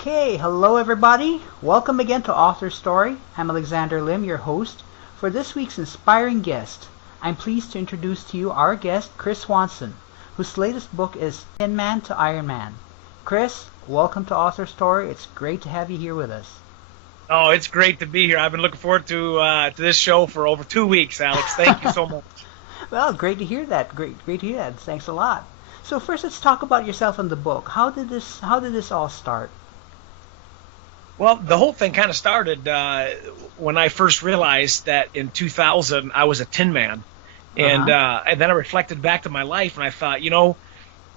Okay, hello everybody. Welcome again to AuthorStory. I'm Alexander Lim, your host. For this week's inspiring guest, I'm pleased to introduce to you our guest, Chris Swanson, whose latest book is Tinman to Ironman. Chris, welcome to AuthorStory. It's great to have you here with us. Oh, it's great to be here. I've been looking forward to this show for over 2 weeks, Alex. Thank you so much. Well, great to hear that. Great to hear that. Thanks a lot. So first, let's talk about yourself and the book. How did this all start? Well, the whole thing kind of started when I first realized that in 2000 I was a tin man. And then I reflected back to my life and I thought,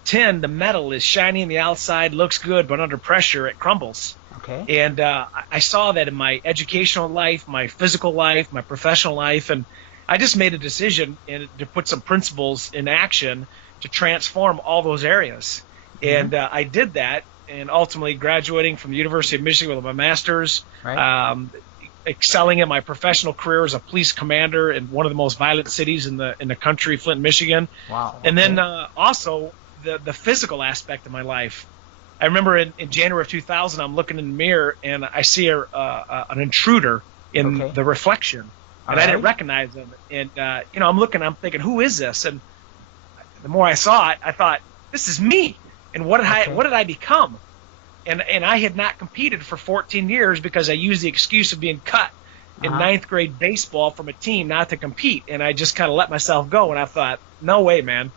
tin, the metal is shiny on the outside, looks good, but under pressure it crumbles. Okay. And I saw that in my educational life, my physical life, my professional life, and I just made a decision to put some principles in action to transform all those areas. And I did that, and ultimately graduating from the University of Michigan with my master's, excelling in my professional career as a police commander in one of the most violent cities in the country, Flint, Michigan. Wow. And then also the physical aspect of my life. I remember in January of 2000, I'm looking in the mirror and I see an intruder in the reflection, and I didn't recognize him. And I'm thinking, who is this? And the more I saw it, I thought, this is me. And what did I become? And I had not competed for 14 years because I used the excuse of being cut in ninth grade baseball from a team not to compete. And I just kind of let myself go. And I thought, no way, man.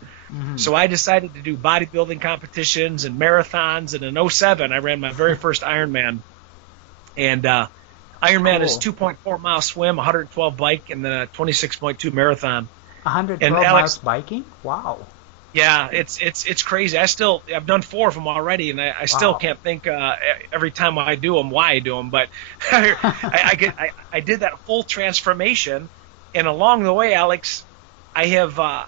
So I decided to do bodybuilding competitions and marathons. And in 2007, I ran my very first Ironman. And Ironman is 2.4 mile swim, 112 bike, and then a 26.2 marathon. 112 miles biking? Wow. Yeah, it's crazy. I've done 4 of them already, and I still can't think every time I do them why I do them. But I did that full transformation, and along the way, Alex, I have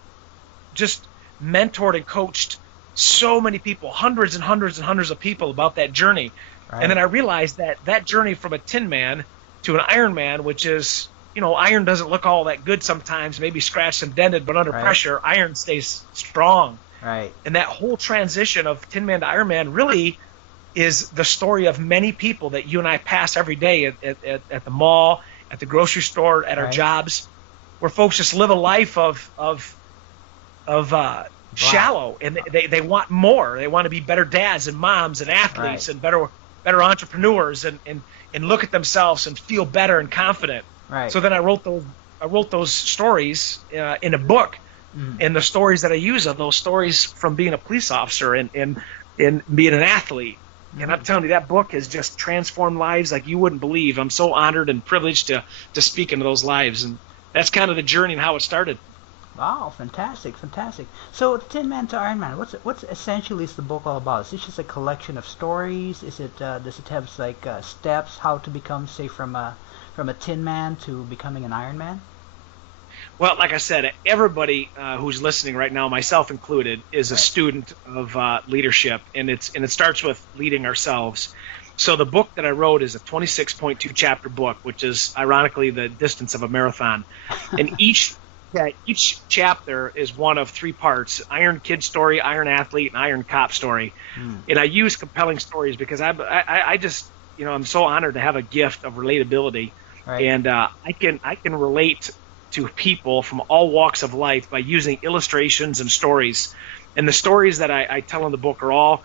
just mentored and coached so many people, hundreds and hundreds and hundreds of people about that journey. Right. And then I realized that journey from a tin man to an Iron Man, which is, iron doesn't look all that good sometimes, maybe scratched and dented, but under pressure, iron stays strong. Right. And that whole transition of Tin Man to Iron Man really is the story of many people that you and I pass every day at the mall, at the grocery store, at our jobs, where folks just live a life of shallow, and they want more. They want to be better dads and moms and athletes and better entrepreneurs and look at themselves and feel better and confident. Right. So then I wrote those stories in a book, and the stories that I use are those stories from being a police officer and being an athlete. And I'm telling you, that book has just transformed lives like you wouldn't believe. I'm so honored and privileged to speak into those lives, and that's kind of the journey and how it started. Wow, fantastic. So, Tin Man to Iron Man, what's essentially is the book all about? Is this just a collection of stories? Is it does it have steps how to become, say, from a Tin Man to becoming an Iron Man? Well, like I said, everybody who's listening right now, myself included, is a student of leadership, and it starts with leading ourselves. So the book that I wrote is a 26.2 chapter book, which is ironically the distance of a marathon, and each chapter is one of 3 parts: Iron Kid story, Iron Athlete, and Iron Cop story. And I use compelling stories because I just, I'm so honored to have a gift of relatability. Right. And I can relate to people from all walks of life by using illustrations and stories. And the stories that I tell in the book are all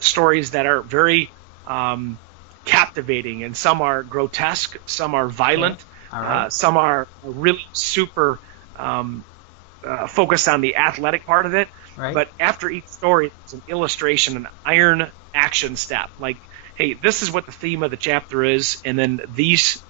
stories that are very captivating, and some are grotesque, some are violent, some are really super focused on the athletic part of it. Right. But after each story, it's an illustration, an iron action step. Like, hey, this is what the theme of the chapter is, and then these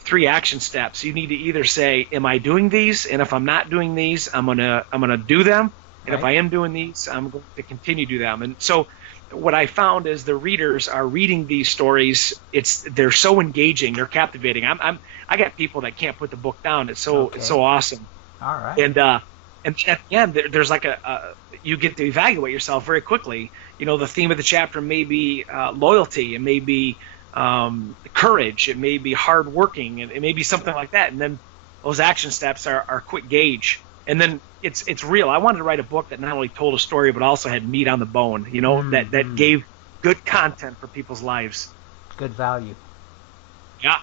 3 action steps. You need to either say, am I doing these? And if I'm not doing these, I'm gonna do them. And if I am doing these, I'm going to continue to do them. And so what I found is the readers are reading these stories. They're so engaging, they're captivating. I got people that can't put the book down. It's so awesome. All right. And at the end, there's you get to evaluate yourself very quickly. The theme of the chapter may be loyalty, it may be courage, it may be hard working, and it may be something like that. And then those action steps are quick gauge. And then it's real. I wanted to write a book that not only told a story but also had meat on the bone, that gave good content for people's lives. Good value. Yeah.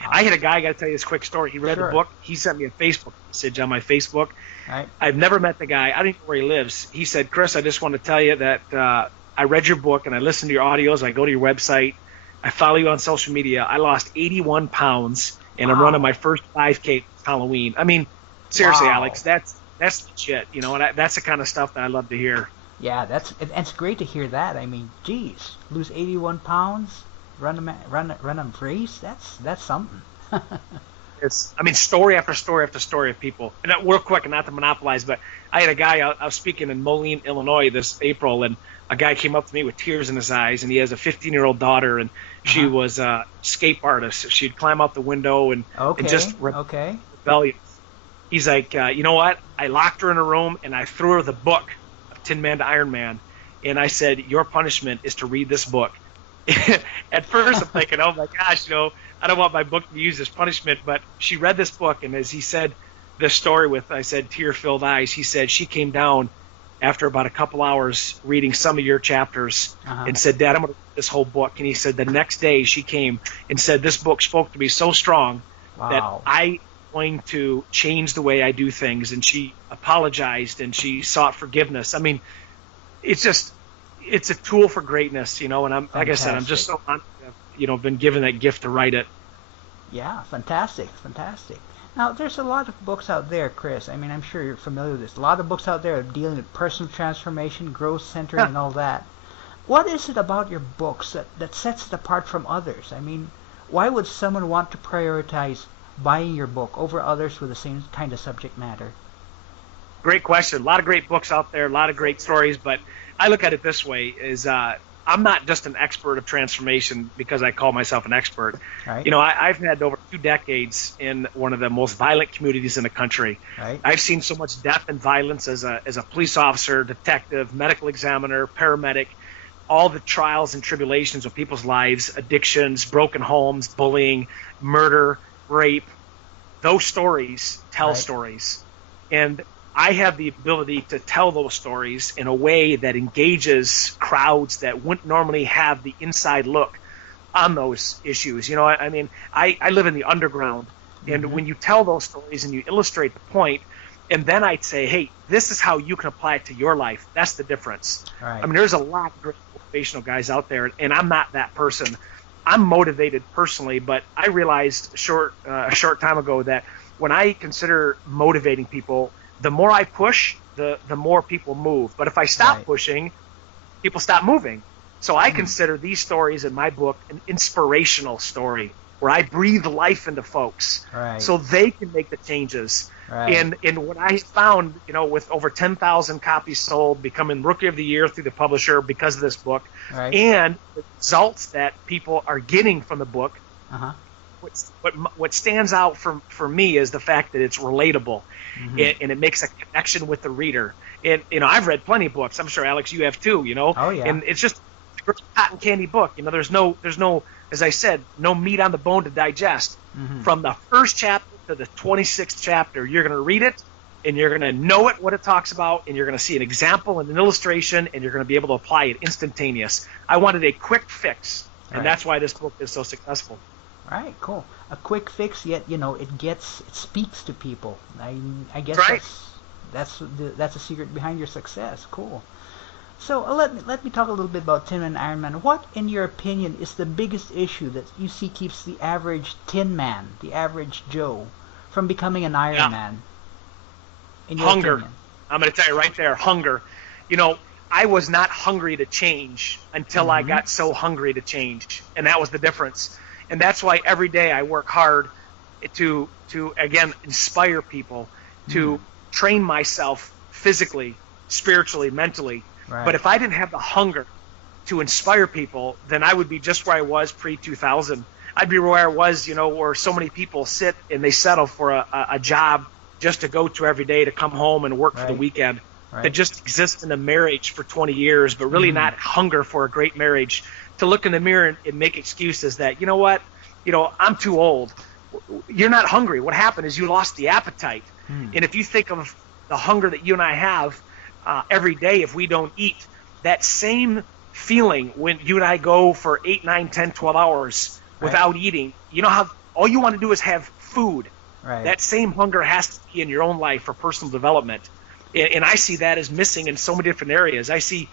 I had a guy, I got to tell you this quick story. He read the book. He sent me a Facebook message on my Facebook. Right. I've never met the guy. I don't even know where he lives. He said, Chris, I just want to tell you that I read your book and I listen to your audios. I go to your website. I follow you on social media. I lost 81 pounds and I'm running my first 5K Halloween. I mean, seriously, Alex, that's legit, you know, and that's the kind of stuff that I love to hear. Yeah, it's great to hear that. I mean, geez, lose 81 pounds, run a race. That's something. I mean, story after story after story of people. And real quick, and not to monopolize, but I had a guy, I was speaking in Moline, Illinois this April, and a guy came up to me with tears in his eyes, and he has a 15-year-old daughter, and she was a escape artist. She'd climb out the window and just rebellious. He's like, you know what? I locked her in a room, and I threw her the book of Tinman to Ironman, and I said, your punishment is to read this book. At first, I'm thinking, oh, my gosh, you know, I don't want my book to be used as punishment, but she read this book, and as he said this story with, I said, tear-filled eyes, he said she came down after about a couple hours reading some of your chapters and said, Dad, I'm going to read this whole book. And he said the next day she came and said, this book spoke to me so strong that I'm going to change the way I do things. And she apologized and she sought forgiveness. I mean, it's a tool for greatness, you know, and I'm, like I said, I'm just so honored to have, you know, been given that gift to write it. Yeah, fantastic. Now, there's a lot of books out there, Chris. I mean, I'm sure you're familiar with this. A lot of books out there dealing with personal transformation, growth centered, and all that. What is it about your books that sets it apart from others? I mean, why would someone want to prioritize buying your book over others with the same kind of subject matter? Great question. A lot of great books out there, a lot of great stories, but I look at it this way, is I'm not just an expert of transformation because I call myself an expert. Right. You know, I've had over 2 decades in one of the most violent communities in the country. Right. I've seen so much death and violence as a police officer, detective, medical examiner, paramedic, all the trials and tribulations of people's lives, addictions, broken homes, bullying, murder, rape. Those stories tell stories. And I have the ability to tell those stories in a way that engages crowds that wouldn't normally have the inside look on those issues. You know, I mean, I live in the underground, and when you tell those stories and you illustrate the point, and then I'd say, hey, this is how you can apply it to your life. That's the difference. Right. I mean, there's a lot of great motivational guys out there, and I'm not that person. I'm motivated personally, but I realized a short time ago that when I consider motivating people, the more I push, the more people move. But if I stop pushing, people stop moving. So I consider these stories in my book an inspirational story where I breathe life into folks so they can make the changes. Right. And what I found, you know, with over 10,000 copies sold, becoming Rookie of the Year through the publisher because of this book, and the results that people are getting from the book, what stands out for me is the fact that it's relatable, and it makes a connection with the reader. And you know, I've read plenty of books. I'm sure, Alex, you have too. You know, and it's just a great cotton candy book. You know, there's no, as I said, no meat on the bone to digest. From the first chapter to the 26th chapter, you're going to read it, and you're going to know what it talks about, and you're going to see an example and an illustration, and you're going to be able to apply it instantaneous. I wanted a quick fix, and that's why this book is so successful. Right, cool. A quick fix, yet you know it speaks to people. I guess that's the secret behind your success. Cool. So let me talk a little bit about Tinman and Ironman. What, in your opinion, is the biggest issue that you see keeps the average Tinman, the average Joe, from becoming an Ironman? In your hunger. opinion? I'm going to tell you right there, hunger. You know, I was not hungry to change until I got so hungry to change, and that was the difference. And that's why every day I work hard to again inspire people, to train myself physically, spiritually, mentally. Right. But if I didn't have the hunger to inspire people, then I would be just where I was pre-2000. I'd be where I was, you know, where so many people sit and they settle for a job just to go to every day, to come home and work for the weekend, to just exist in a marriage for 20 years, but really not hunger for a great marriage, to look in the mirror and make excuses that, you know what, you know, I'm too old. You're not hungry. What happened is you lost the appetite. And if you think of the hunger that you and I have every day, if we don't eat, that same feeling when you and I go for 8, 9, 10, 12 hours without eating. You know how all you want to do is have food. Right. That same hunger has to be in your own life for personal development. And I see that as missing in so many different areas. I see,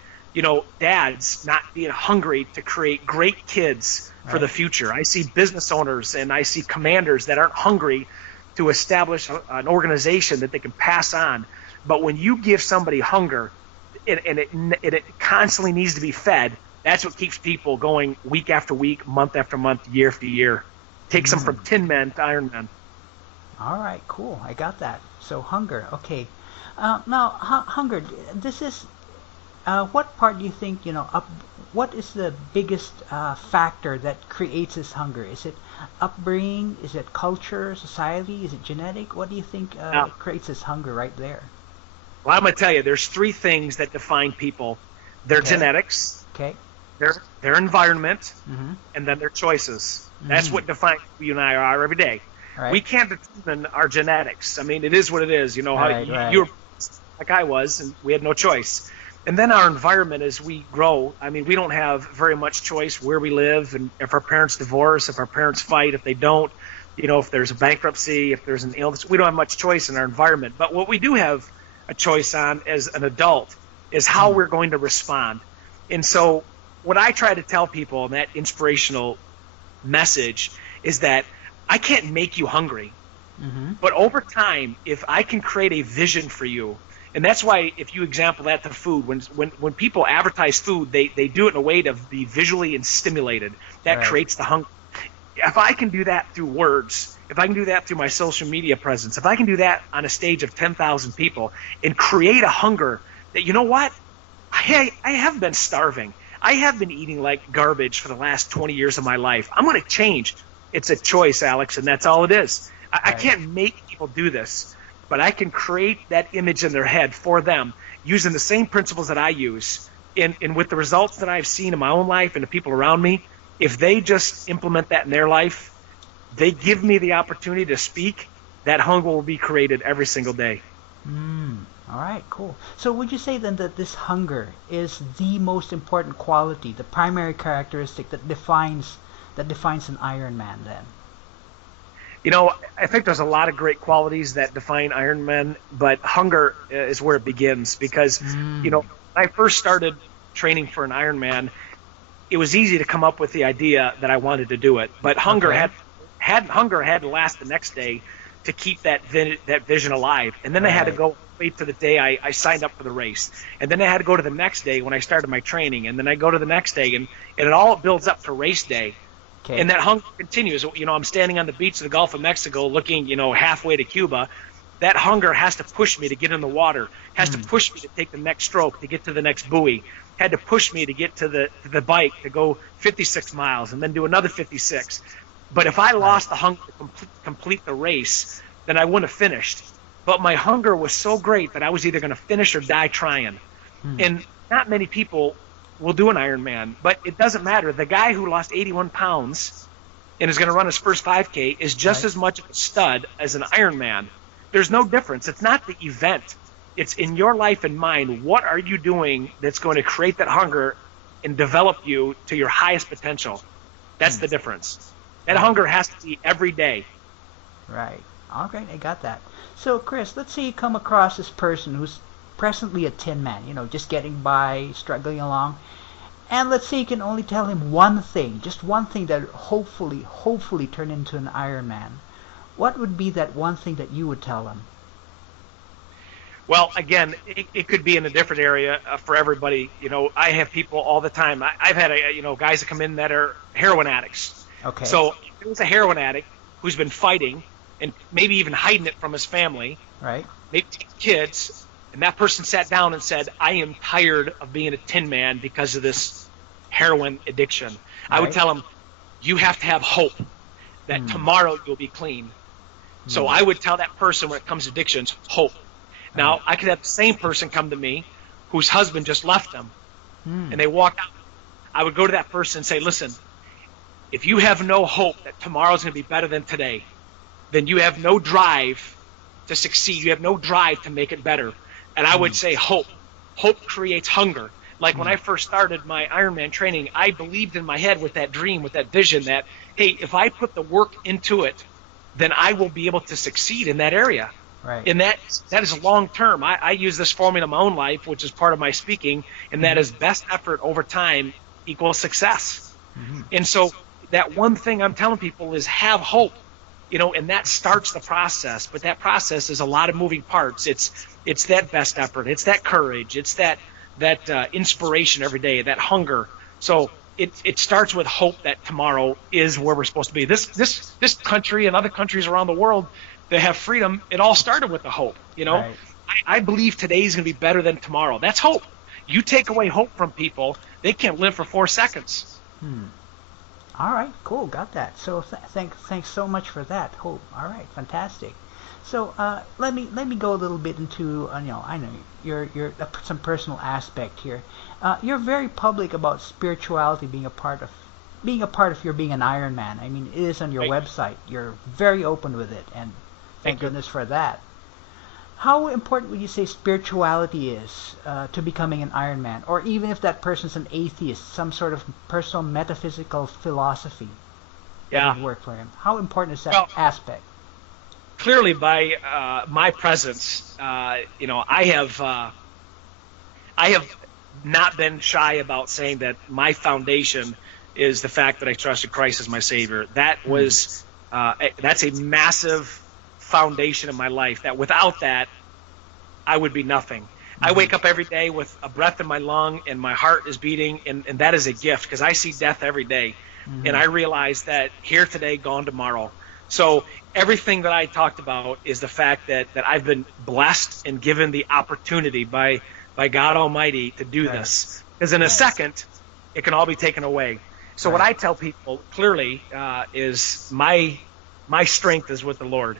dads not being hungry to create great kids for the future. I see business owners and I see commanders that aren't hungry to establish an organization that they can pass on. But when you give somebody hunger, and it constantly needs to be fed, that's what keeps people going week after week, month after month, year after year. Takes them from Tinman to Ironman. All right, cool. I got that. So hunger, okay. Now, hunger, this is, what part do you think, what is the biggest factor that creates this hunger? Is it upbringing? Is it culture, society? Is it genetic? What do you think creates this hunger right there? Well, I'm going to tell you, there's 3 things that define people. Their genetics, their environment, and then their choices. That's what defines who you and I are every day. Right. We can't determine our genetics. I mean, it is what it is. You were like I was, and we had no choice. And then our environment as we grow, I mean, we don't have very much choice where we live, and if our parents divorce, if our parents fight, if they don't, if there's a bankruptcy, if there's an illness, we don't have much choice in our environment. But what we do have a choice on as an adult is how we're going to respond. And so what I try to tell people in that inspirational message is that I can't make you hungry, but over time, if I can create a vision for you, and that's why if you example that to food, when people advertise food, they do it in a way to be visually and stimulated. That creates the hunger. If I can do that through words, if I can do that through my social media presence, if I can do that on a stage of 10,000 people and create a hunger that, you know what, I have been starving. I have been eating like garbage for the last 20 years of my life. I'm going to change. It's a choice, Alex, and that's all it is. I can't make people do this, but I can create that image in their head for them using the same principles that I use. And with the results that I've seen in my own life and the people around me, if they just implement that in their life, they give me the opportunity to speak, that hunger will be created every single day. All right, cool. So would you say then that this hunger is the most important quality, the primary characteristic that defines an Ironman then? I think there's a lot of great qualities that define Ironman, but hunger is where it begins because, when I first started training for an Ironman, it was easy to come up with the idea that I wanted to do it, but hunger had to last the next day to keep that vision alive. And then I had to go wait to the day I signed up for the race. And then I had to go to the next day when I started my training. And then I go to the next day, and it all builds up to race day. Okay. And that hunger continues. I'm standing on the beach of the Gulf of Mexico looking, halfway to Cuba. That hunger has to push me to get in the water, has to push me to take the next stroke, to get to the next buoy, had to push me to get to the bike, to go 56 miles and then do another 56. But if I lost the hunger to complete the race, then I wouldn't have finished. But my hunger was so great that I was either going to finish or die trying. And not many people will do an Ironman, but it doesn't matter. The guy who lost 81 pounds and is going to run his first 5K is just as much of a stud as an Ironman. There's no difference. It's not the event. It's in your life and mine. What are you doing that's going to create that hunger and develop you to your highest potential? That's the difference. That hunger has to be every day. Right. All right, I got that. So, Chris, let's say you come across this person who's presently a Tinman, just getting by, struggling along. And let's say you can only tell him one thing, just one thing that hopefully turn into an Ironman. What would be that one thing that you would tell him? Well, again, it could be in a different area for everybody. I have people all the time. I've had guys that come in that are heroin addicts. Okay. So if there's a heroin addict who's been fighting and maybe even hiding it from his family, right? Maybe kids, and that person sat down and said, "I am tired of being a Tinman because of this heroin addiction." Right. I would tell him, "You have to have hope that tomorrow you'll be clean." So I would tell that person when it comes to addictions, hope. Now, I could have the same person come to me whose husband just left them, and they walk out. I would go to that person and say, "Listen, if you have no hope that tomorrow's going to be better than today, then you have no drive to succeed. You have no drive to make it better." And I would say hope. Hope creates hunger. Like when I first started my Ironman training, I believed in my head with that dream, with that vision that, hey, if I put the work into it, then I will be able to succeed in that area. Right. And that is long term. I use this formula in my own life, which is part of my speaking, and that is best effort over time equals success. And so that one thing I'm telling people is have hope, and that starts the process. But that process is a lot of moving parts. It's that best effort. It's that courage. It's that inspiration every day, that hunger. So it starts with hope that tomorrow is where we're supposed to be. This country and other countries around the world that have freedom, it all started with the hope. Right. I believe today is going to be better than tomorrow. That's hope. You take away hope from people, they can't live for 4 seconds. All right, cool, got that. So thanks so much for that, hope. All right, fantastic. So let me go a little bit into I know you're some personal aspect here. You're very public about spirituality being a part of your being an Ironman. I mean, it is on your website. You're very open with it, and thank goodness for that. How important would you say spirituality is to becoming an Ironman, or even if that person's an atheist, some sort of personal metaphysical philosophy that would work for him? How important is that aspect? Clearly, by my presence, I have not been shy about saying that my foundation is the fact that I trusted Christ as my Savior. That was that's a massive foundation in my life. That without that, I would be nothing. I wake up every day with a breath in my lung, and my heart is beating, and that is a gift because I see death every day, and I realize that here today, gone tomorrow. So everything that I talked about is the fact that I've been blessed and given the opportunity by God Almighty to do this. Because in a second, it can all be taken away. So what I tell people clearly is my strength is with the Lord.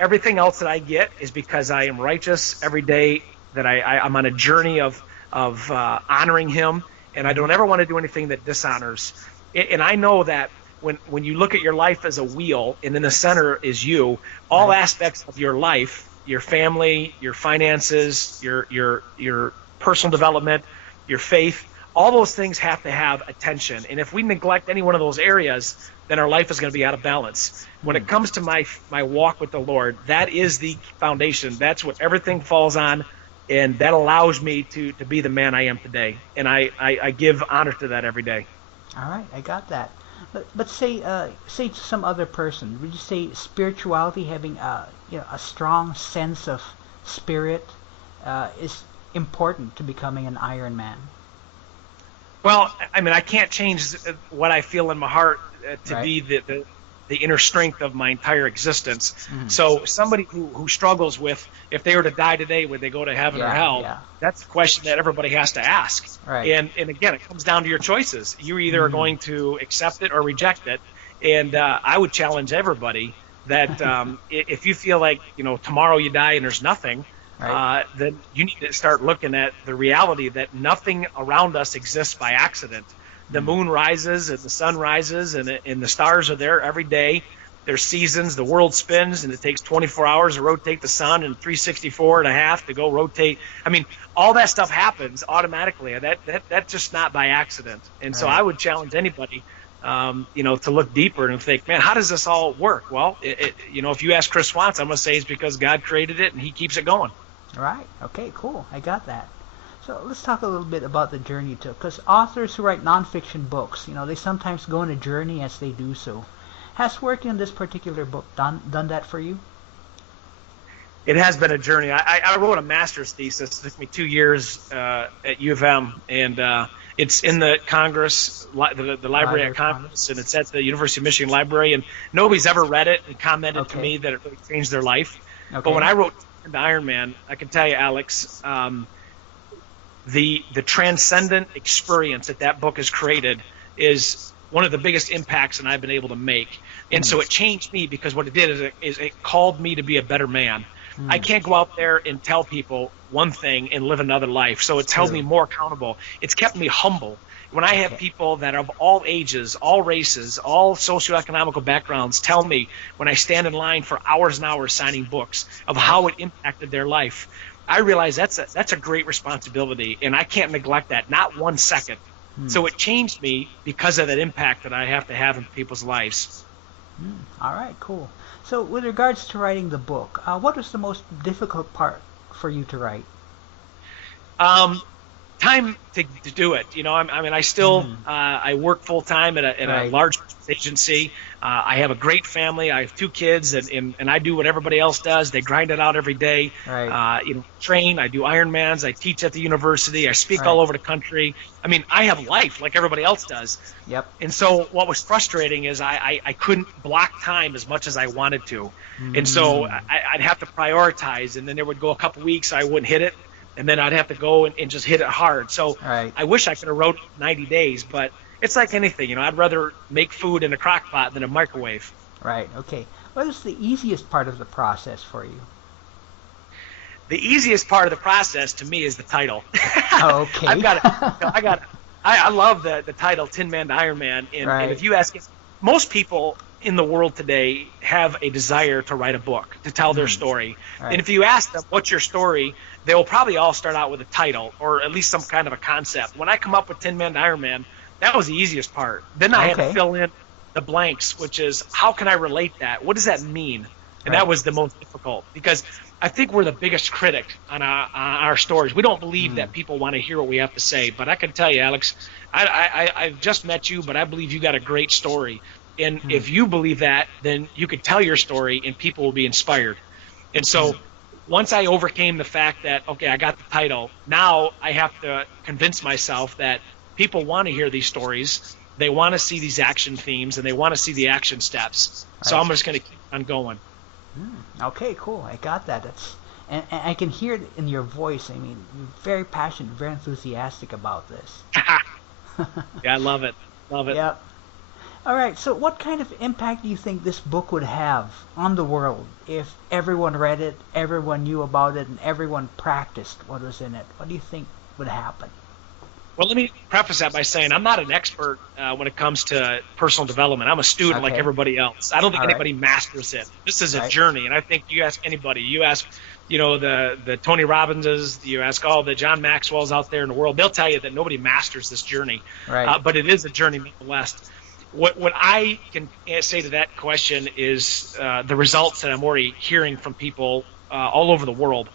Everything else that I get is because I am righteous every day, that I'm on a journey of honoring Him, and I don't ever want to do anything that dishonors. And I know that when you look at your life as a wheel, and in the center is you, all aspects of your life, your family, your finances, your personal development, your faith, all those things have to have attention. And if we neglect any one of those areas, then our life is going to be out of balance. When it comes to my walk with the Lord, that is the foundation. That's what everything falls on, and that allows me to be the man I am today. And I give honor to that every day. All right, I got that. But say to some other person, would you say spirituality, having a strong sense of spirit, is important to becoming an Ironman? Well, I mean, I can't change what I feel in my heart to be the inner strength of my entire existence. So somebody who struggles with, if they were to die today, would they go to heaven or hell? That's a question that everybody has to ask. Right. And again, it comes down to your choices. You either are going to accept it or reject it. And I would challenge everybody that if you feel like tomorrow you die and there's nothing, then you need to start looking at the reality that nothing around us exists by accident. The moon rises and the sun rises, and the stars are there every day. There's seasons, the world spins, and it takes 24 hours to rotate the sun and 364 and a half to go rotate. I mean, all that stuff happens automatically. That's just not by accident. And so I would challenge anybody, to look deeper and think, man, how does this all work? Well, if you ask Chris Swanson, I'm going to say it's because God created it and He keeps it going. Right. Okay, cool. I got that. So let's talk a little bit about the journey you took, because authors who write nonfiction books, they sometimes go on a journey as they do so. Has working on this particular book done that for you? It has been a journey. I wrote a master's thesis. It took me 2 years at U of M, and it's in the Congress, the Library of Congress, and it's at the University of Michigan Library, and nobody's ever read it and commented to me that it really changed their life. Okay. But when I wrote the Ironman, I can tell you, Alex, the transcendent experience that book has created is one of the biggest impacts that I've been able to make. And so it changed me, because what it did is it called me to be a better man. I can't go out there and tell people one thing and live another life. So it's held me more accountable. It's kept me humble. When I have people that are of all ages, all races, all socioeconomical backgrounds tell me when I stand in line for hours and hours signing books of how it impacted their life, I realized that's a great responsibility, and I can't neglect that, not 1 second. So it changed me because of that impact that I have to have in people's lives. All right, cool. So with regards to writing the book, what was the most difficult part for you to write? Time to do it. I still I work full time at a large agency. I have a great family. I have 2 kids, and I do what everybody else does. They grind it out every day. Train. I do Ironmans. I teach at the university. I speak all over the country. I have life like everybody else does. Yep. And so what was frustrating is I couldn't block time as much as I wanted to. And so I'd have to prioritize, and then there would go a couple weeks I wouldn't hit it. And then I'd have to go and just hit it hard. So I wish I could have wrote 90 days, but it's like anything. I'd rather make food in a crock pot than a microwave. Right. Okay. What is the easiest part of the process for you? The easiest part of the process to me is the title. Okay. I love the title, Tinman to Ironman. And if you ask, most people in the world today have a desire to write a book, to tell their story. And if you ask them, what's your story? They will probably all start out with a title or at least some kind of a concept. When I come up with Tinman to Ironman, that was the easiest part. Then I had to fill in the blanks, which is, how can I relate that? What does that mean? And that was the most difficult, because I think we're the biggest critic on our stories. We don't believe that people want to hear what we have to say. But I can tell you, Alex, I've just met you, but I believe you got a great story. And if you believe that, then you could tell your story and people will be inspired. And so once I overcame the fact that, okay, I got the title, now I have to convince myself that people want to hear these stories. They want to see these action themes, and they want to see the action steps. So I'm just going to keep on going. Okay, cool. I got that. And I can hear it in your voice. You're very passionate, very enthusiastic about this. Yeah, I love it. Love it. Yep. All right, so what kind of impact do you think this book would have on the world if everyone read it, everyone knew about it, and everyone practiced what was in it? What do you think would happen? Well, let me preface that by saying I'm not an expert when it comes to personal development. I'm a student like everybody else. I don't think anybody masters it. This is a journey, and I think you ask anybody, you ask, the Tony Robbinses, you ask all the John Maxwells out there in the world, they'll tell you that nobody masters this journey. But it is a journey nonetheless. What I can say to that question is the results that I'm already hearing from people all over the world,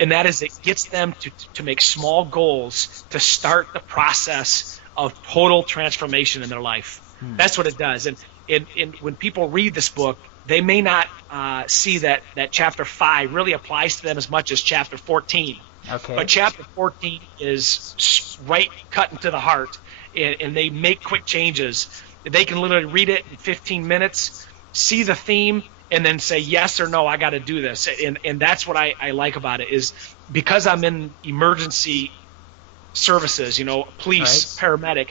and that is it gets them to make small goals to start the process of total transformation in their life. That's what it does. And when people read this book, they may not see that chapter 5 really applies to them as much as chapter 14. But chapter 14 is right cut into the heart, and they make quick changes. They can literally read it in 15 minutes, see the theme, and then say yes or no, I got to do this. And that's what I like about it, is because I'm in emergency services, police, paramedic,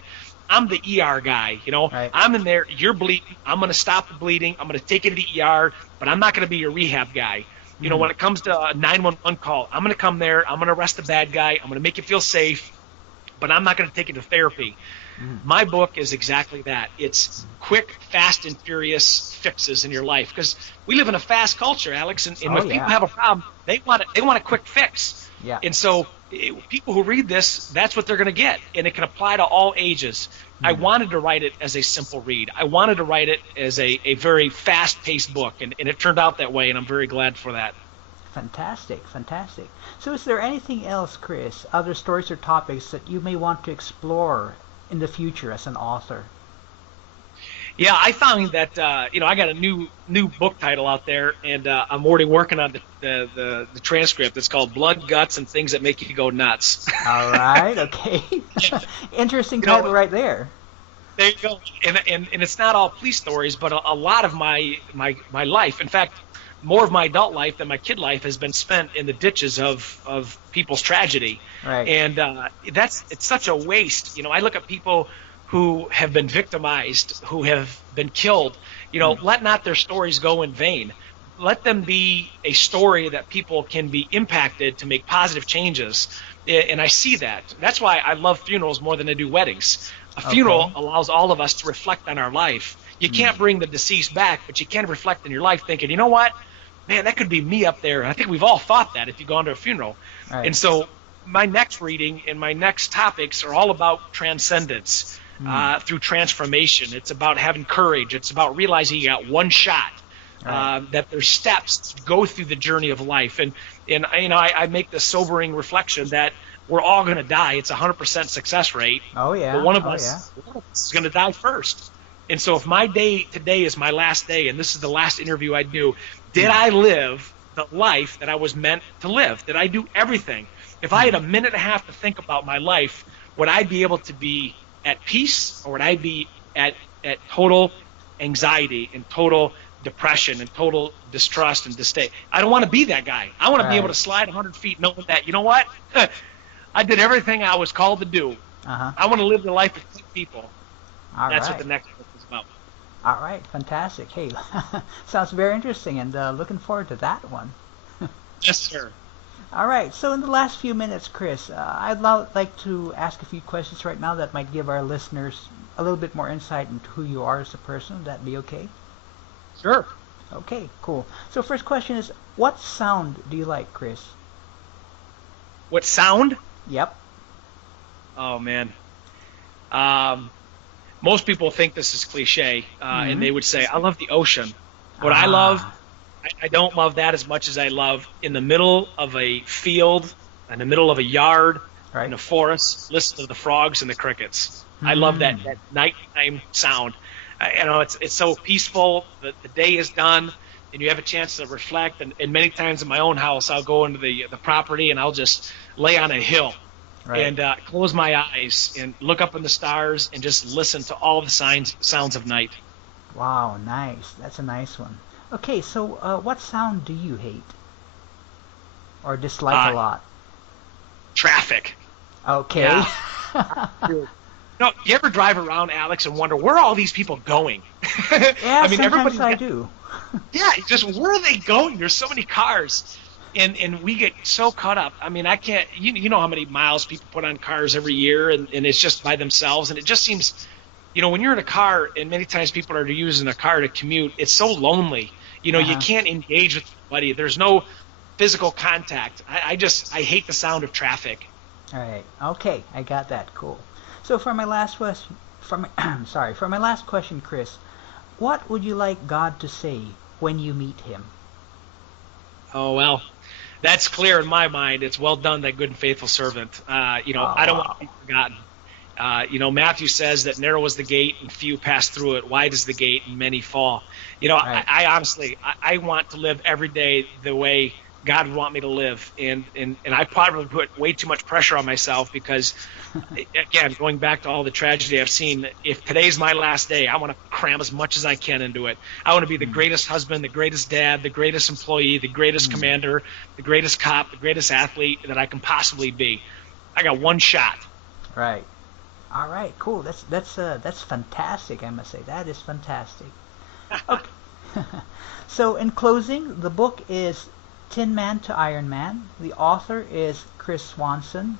I'm the ER guy. I'm in there, you're bleeding, I'm going to stop the bleeding, I'm going to take you to the ER, but I'm not going to be your rehab guy. When it comes to a 911 call, I'm going to come there, I'm going to arrest the bad guy, I'm going to make you feel safe, but I'm not going to take you to therapy. My book is exactly that. It's quick, fast, and furious fixes in your life, because we live in a fast culture, Alex, and when people have a problem, they want a quick fix. And so people who read this, that's what they're going to get, and it can apply to all ages. I wanted to write it as a simple read. I wanted to write it as a very fast-paced book, and it turned out that way, and I'm very glad for that. Fantastic, fantastic. So is there anything else, Chris, other stories or topics that you may want to explore in the future as an author? Yeah, I found that I got a new book title out there, and I'm already working on the transcript. It's called Blood, Guts, and Things That Make You Go Nuts. All right, okay. Interesting title right there. There you go. And it's not all police stories, but a lot of my life. In fact, more of my adult life than my kid life has been spent in the ditches of people's tragedy. And it's such a waste. I look at people who have been victimized, who have been killed. Let not their stories go in vain. Let them be a story that people can be impacted to make positive changes. And I see that. That's why I love funerals more than I do weddings. A funeral allows all of us to reflect on our life. You can't bring the deceased back, but you can reflect on your life thinking, you know what? man, that could be me up there. I think we've all thought that if you've gone to a funeral. Right. And so my next reading and my next topics are all about transcendence through transformation. It's about having courage. It's about realizing you got one shot. Right. That there's steps to go through the journey of life, and I make the sobering reflection that we're all going to die. It's 100% success rate. Oh yeah. But one of us is going to die first. And so if my day today is my last day, and this is the last interview I do, did I live the life that I was meant to live? Did I do everything? If I had a minute and a half to think about my life, would I be able to be at peace, or would I be at total anxiety and total depression and total distrust and disdain? I don't want to be that guy. I want to be able to slide 100 feet knowing that, you know what? I did everything I was called to do. I want to live the life of people. That's what the next book is about. All right, fantastic. Hey, sounds very interesting, and looking forward to that one. Yes, sir. All right, so in the last few minutes, Chris, I'd like to ask a few questions right now that might give our listeners a little bit more insight into who you are as a person. Would that be okay? Sure. Okay, cool. So first question is, what sound do you like, Chris? What sound? Yep. Oh, man. Most people think this is cliche, and they would say, I love the ocean. What I love, I don't love that as much as I love in the middle of a field, in the middle of a yard, in a forest, listen to the frogs and the crickets. I love that nighttime sound. It's so peaceful. The day is done, and you have a chance to reflect. And many times in my own house, I'll go into the property and I'll just lay on a hill and close my eyes and look up in the stars and just listen to all the sounds of night. Wow, nice. That's a nice one. Okay, so what sound do you hate or dislike a lot? Traffic. Okay. Yeah. No, you ever drive around, Alex, and wonder where are all these people going? Yeah, sometimes I do. Yeah, just where are they going? There's so many cars, and we get so caught up. I mean, I can't. You know how many miles people put on cars every year, and it's just by themselves, and it just seems, when you're in a car, and many times people are using a car to commute, it's so lonely. You can't engage with anybody. There's no physical contact. I hate the sound of traffic. All right. Okay, I got that. Cool. So for my last question, for my last question, Chris, what would you like God to say when you meet Him? Oh, well, that's clear in my mind. It's well done, that good and faithful servant. I don't want to be forgotten. Matthew says that narrow is the gate and few pass through it. Wide is the gate and many fall. Right. I honestly, I want to live every day the way God would want me to live, and I probably put way too much pressure on myself because, again, going back to all the tragedy I've seen, if today's my last day, I want to cram as much as I can into it. I want to be the greatest husband, the greatest dad, the greatest employee, the greatest commander, the greatest cop, the greatest athlete that I can possibly be. I got one shot. Right. All right. Cool. That's fantastic. I must say that is fantastic. Okay. So in closing, the book is Tinman to Ironman. The author is Chris Swanson,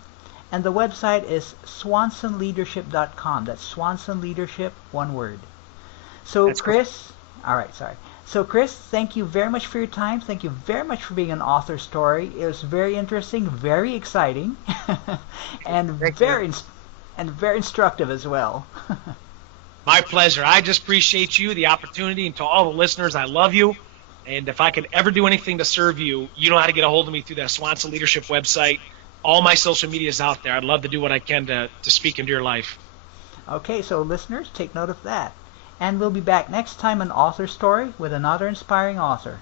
and the website is swansonleadership.com. That's Swanson Leadership, one word. So that's Chris, cool. All right, sorry. So Chris, thank you very much for your time. Thank you very much for being an author story. It was very interesting, very exciting, and very instructive as well. My pleasure. I just appreciate you, the opportunity, and to all the listeners, I love you. And if I can ever do anything to serve you, you know how to get a hold of me through that Swanson Leadership website. All my social media is out there. I'd love to do what I can to speak into your life. Okay, so listeners, take note of that. And we'll be back next time on Author Story with another inspiring author.